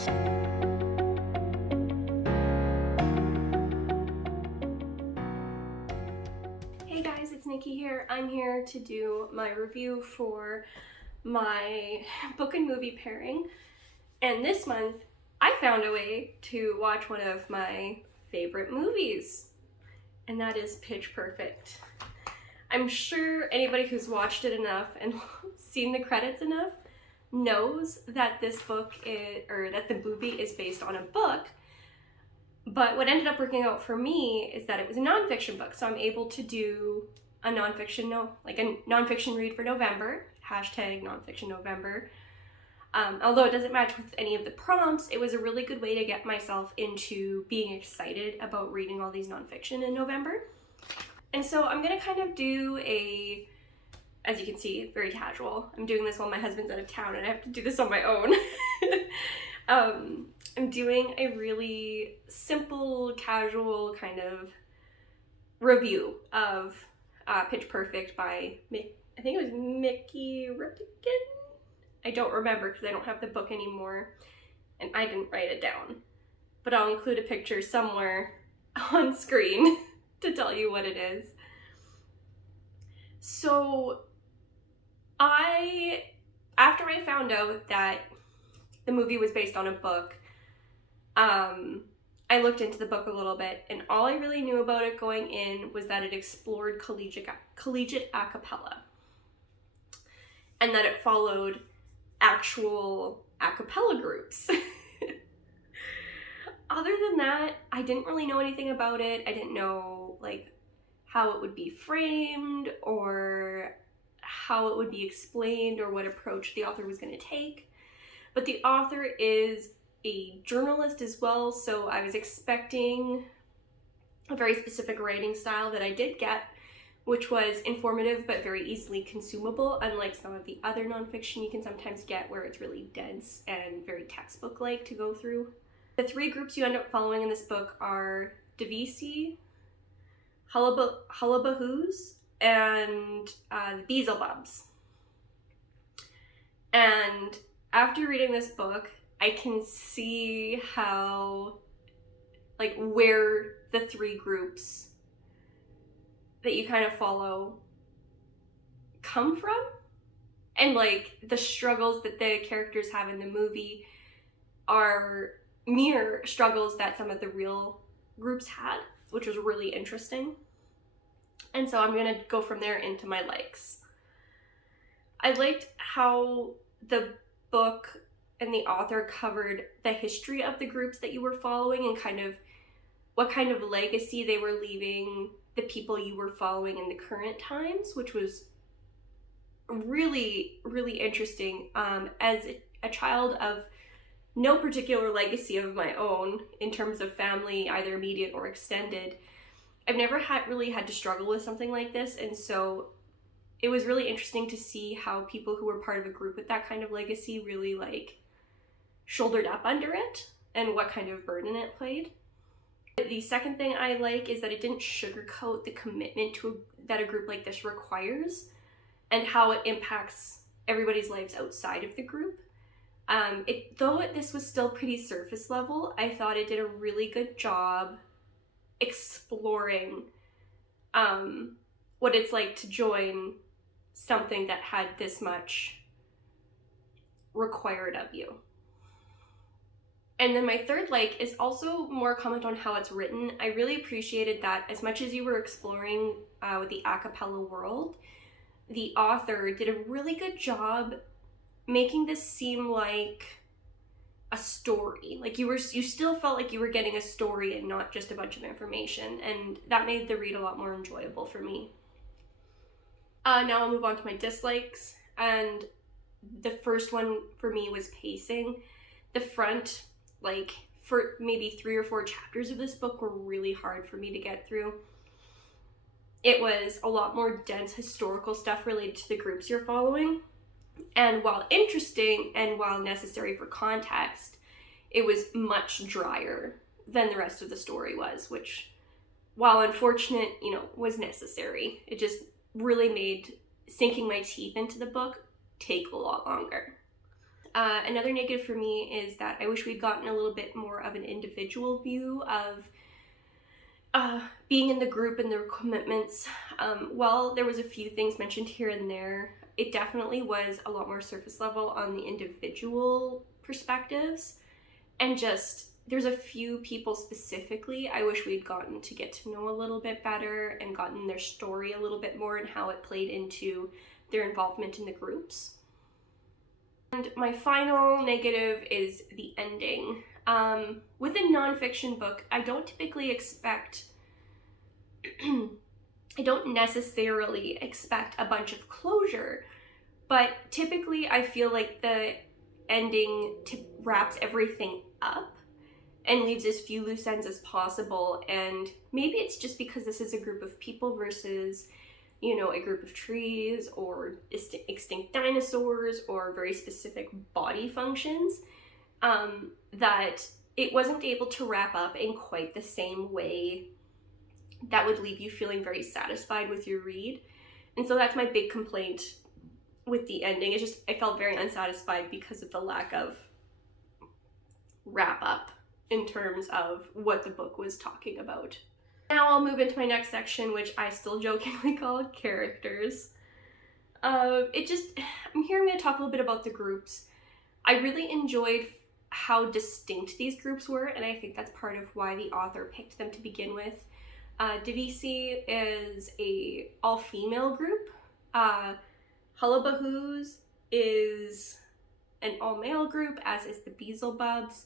Hey guys, it's Nikki here. I'm here to do my review for my book and movie pairing. And this month, I found a way to watch one of my favorite movies, and that is Pitch Perfect. I'm sure anybody who's watched it enough and seen the credits enough knows that this book is, or that the movie is based on a book. But what ended up working out for me is that it was a nonfiction book, so I'm able to do a nonfiction read for November, hashtag nonfiction November. Although it doesn't match with any of the prompts, it was a really good way to get myself into being excited about reading all these nonfiction in November. And so I'm gonna kind of do as you can see, very casual. I'm doing this while my husband's out of town and I have to do this on my own. I'm doing a really simple, casual kind of review of Pitch Perfect by, I think it was Mickey Ripken? I don't remember because I don't have the book anymore and I didn't write it down. But I'll include a picture somewhere on screen to tell you what it is. So after I found out that the movie was based on a book, I looked into the book a little bit, and all I really knew about it going in was that it explored collegiate a cappella, and that it followed actual a cappella groups. Other than that, I didn't really know anything about it. I didn't know how it would be framed or how it would be explained or what approach the author was going to take. But the author is a journalist as well, so I was expecting a very specific writing style that I did get, which was informative but very easily consumable, unlike some of the other nonfiction you can sometimes get where it's really dense and very textbook-like to go through. The three groups you end up following in this book are Davisi, Hullabahoos, and the Beelzebubs. And after reading this book, I can see how, where the three groups that you kind of follow come from, and the struggles that the characters have in the movie are mere struggles that some of the real groups had, which was really interesting. And so I'm gonna go from there into my likes. I liked how the book and the author covered the history of the groups that you were following and kind of what kind of legacy they were leaving the people you were following in the current times, which was really, really interesting. As a child of no particular legacy of my own in terms of family, either immediate or extended, I've never really had to struggle with something like this, and so it was really interesting to see how people who were part of a group with that kind of legacy really shouldered up under it and what kind of burden it played. The second thing I like is that it didn't sugarcoat the commitment that a group like this requires and how it impacts everybody's lives outside of the group. Though this was still pretty surface level, I thought it did a really good job exploring what it's like to join something that had this much required of you. And then my third like is also more comment on how it's written. I really appreciated that as much as you were exploring with the a cappella world, the author did a really good job making this seem like a story. You still felt like you were getting a story and not just a bunch of information, and that made the read a lot more enjoyable for me. Now I'll move on to my dislikes, and the first one for me was pacing. The front, for maybe 3 or 4 chapters of this book were really hard for me to get through. It was a lot more dense historical stuff related to the groups you're following, and while interesting and while necessary for context, it was much drier than the rest of the story was, which, while unfortunate, was necessary. It just really made sinking my teeth into the book take a lot longer. Another negative for me is that I wish we'd gotten a little bit more of an individual view of being in the group and their commitments. While there was a few things mentioned here and there, it definitely was a lot more surface level on the individual perspectives, and just there's a few people specifically I wish we'd gotten to get to know a little bit better and gotten their story a little bit more and how it played into their involvement in the groups. And my final negative is the ending. With a nonfiction book, I don't typically expect I don't necessarily expect a bunch of closure, but typically I feel like the ending wraps everything up and leaves as few loose ends as possible. And maybe it's just because this is a group of people versus, you know, a group of trees or extinct dinosaurs or very specific body functions, that it wasn't able to wrap up in quite the same way that would leave you feeling very satisfied with your read. And so that's my big complaint with the ending. It's just, I felt very unsatisfied because of the lack of wrap up in terms of what the book was talking about. Now I'll move into my next section, which I still jokingly call characters. I'm going to talk a little bit about the groups. I really enjoyed how distinct these groups were, and I think that's part of why the author picked them to begin with. Divisi is a all-female group. Hullabahoos is an all-male group, as is the Beelzebubs.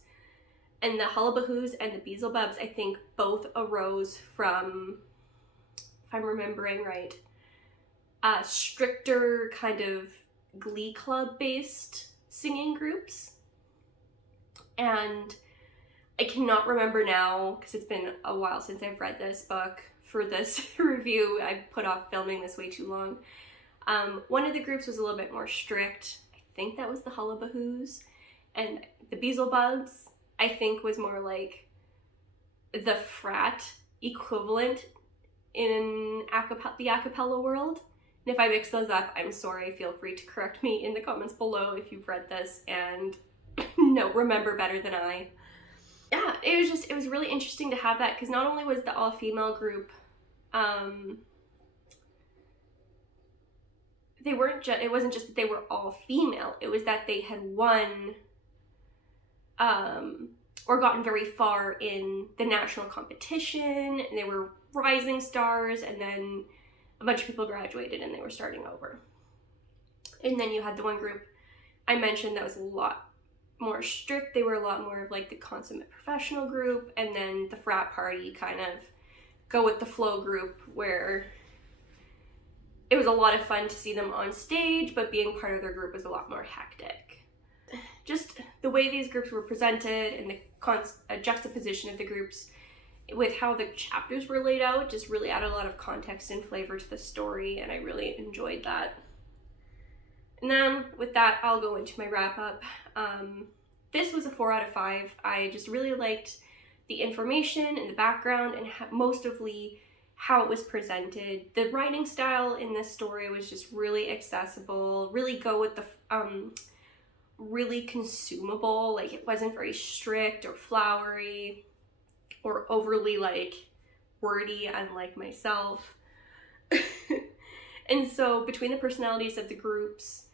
And the Hullabahoos and the Beelzebubs, I think, both arose from, if I'm remembering right, stricter kind of glee club-based singing groups. And I cannot remember now, because it's been a while since I've read this book for this review. I put off filming this way too long. One of the groups was a little bit more strict. I think that was the Hullabahoos. And the Beelzebubs, I think, was more like the frat equivalent in the a cappella world. And if I mix those up, I'm sorry. Feel free to correct me in the comments below if you've read this and remember better than I. Yeah, it was really interesting to have that, because not only was the all-female group, it wasn't just that they were all female, it was that they had won or gotten very far in the national competition, and they were rising stars, and then a bunch of people graduated and they were starting over. And then you had the one group I mentioned that was a lot more strict. They were a lot more of like the consummate professional group, and then the frat party kind of go with the flow group, where it was a lot of fun to see them on stage, but being part of their group was a lot more hectic. Just the way these groups were presented and the juxtaposition of the groups with how the chapters were laid out just really added a lot of context and flavor to the story, and I really enjoyed that. And then with that, I'll go into my wrap up. This was a 4 out of 5. I just really liked the information and the background, and mostly how it was presented. The writing style in this story was just really accessible, really go with the really consumable. Like, it wasn't very strict or flowery or overly like wordy, unlike myself. And so between the personalities of the groups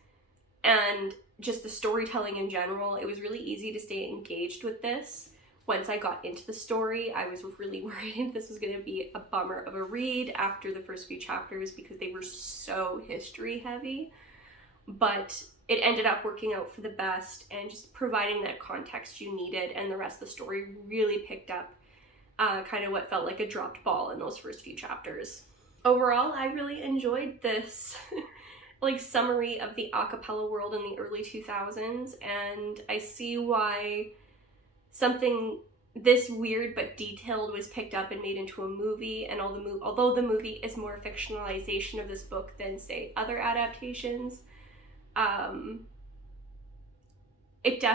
and just the storytelling in general, it was really easy to stay engaged with this. Once I got into the story, I was really worried this was going to be a bummer of a read after the first few chapters, because they were so history heavy. But it ended up working out for the best and just providing that context you needed, and the rest of the story really picked up kind of what felt like a dropped ball in those first few chapters. Overall, I really enjoyed this like summary of the a cappella world in the early 2000s, and I see why something this weird but detailed was picked up and made into a movie. And although the movie is more a fictionalization of this book than, say, other adaptations, the book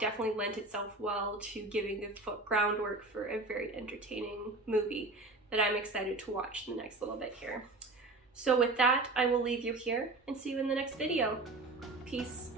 definitely lent itself well to giving the groundwork for a very entertaining movie that I'm excited to watch in the next little bit here. So with that, I will leave you here and see you in the next video. Peace.